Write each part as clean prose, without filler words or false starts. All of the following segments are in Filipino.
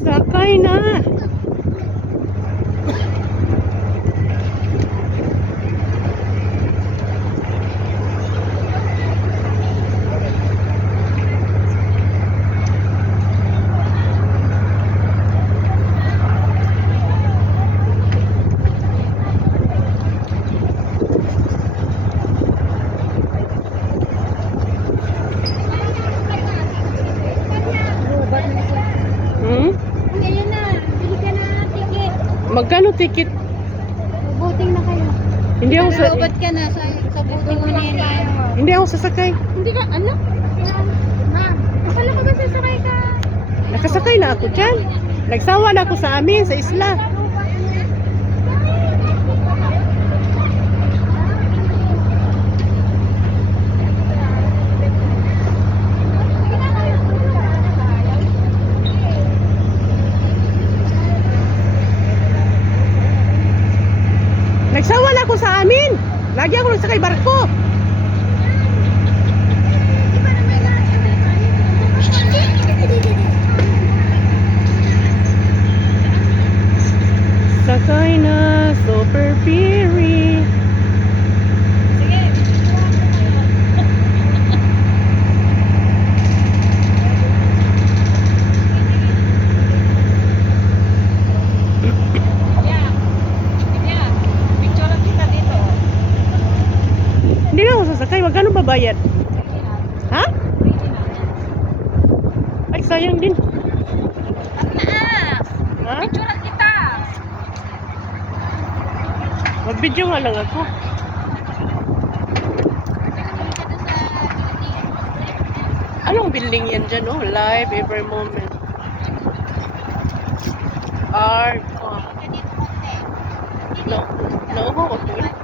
Sakay na. Hmm? Ayun na, bili ka na ticket. Magkano ticket? Buting na kayo. Hindi ako sa Ubad ka na sa buting mo na yun. Hindi ako sasakay. Hindi ka, ano? Ma'am, akala ko ba sasakay ka? Nakasakay na ako dyan. Nagsawa na ako sa amin, sa isla. Nagsawa na ako sa amin. Lagi ako nagsakay barko. Sakay na, Super Ferry. Hindi na ako sasakay. Magkano babayad? Ha? Ay, sayang din. Ha? Picturean kita. Mag-video nga lang ako. Anong building yan dyan, oh? Live every moment. Art. Oh. No. Nauho ako yun.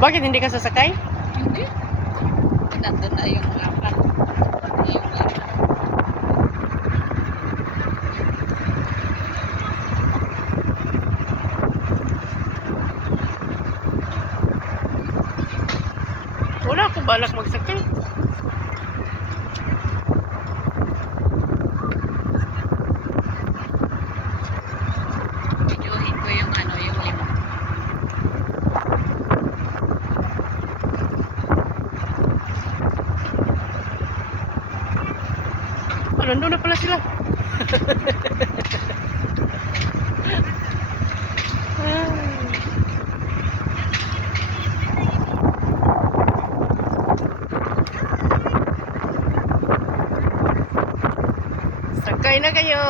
Bakit hindi ka sasakay? Hindi. Nandun na yung apat. Yung apat. Wala akong balak magsakay. Videohin ko yung ano, yung lima. Oh, nandun na pala sila. Sakay na kayo.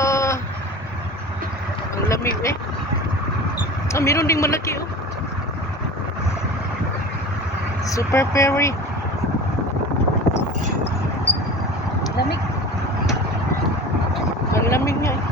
Ang lamig eh. Ah, meron ding malaki oh. Super Ferry. Lamig. Ang lamig niya eh.